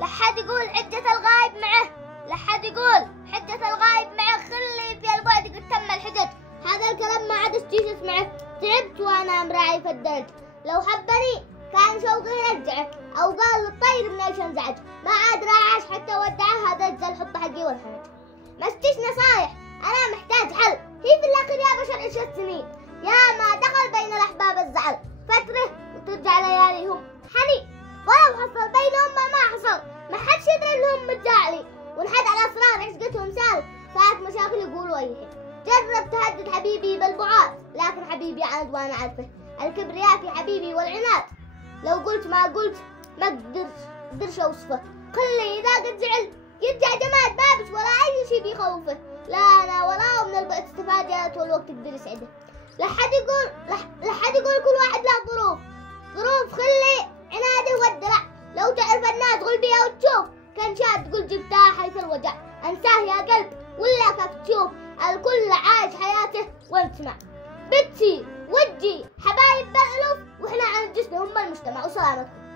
لحد يقول حجة الغايب معه، لحد يقول حجة الغايب معه، خلي في البعد قد تم الحجج. هذا الكلام ما عاد اشتيش اسمعه، تعبت وانا امراعي فدلت. لو حبني كان شوقي يرجعه، او قال للطير من ايش انزعج. ما عاد راعاش حتى ودعه، هذا الزل حط حقي والحمد. ما اشتيش نصايح، انا محتاج حل. هي في الاخير يا بشر 10 سنين، يا ما دخل بين الاحباب الزعل فتره وترجع لياليهم حنين. ولو حصل بينهم ما حصل، ما حدش يدري انهم متزاعلين. ونحد على اسرار عشقتهم سال، ساعات مشاكل يقولوا اي حين. جرب تهدد حبيبي بالبعاد، لكن حبيبي عند وانا عارفه. الكبرياء في حبيبي والعناد، لو قلت ما قلت ما قدرش اوصفه. خلي اذا قد زعل يرجع جماد بابس ولا اي شيء بيخوفه. لا انا ولا من البعد استفادت والوقت يقدر يسعده. لحد يقول كل واحد له ظروف خلي عناده والدلع. لو تعرف الناس قول بيها وتشوف، كان شاد تقول جبتها حيث الوجع. انساه يا قلب ولا كيف تشوف، الكل عايش حياته وانت مع بتصير وتجي حبايب بالالوف، واحنا عن الجسم هم المجتمع. وسلامتكم.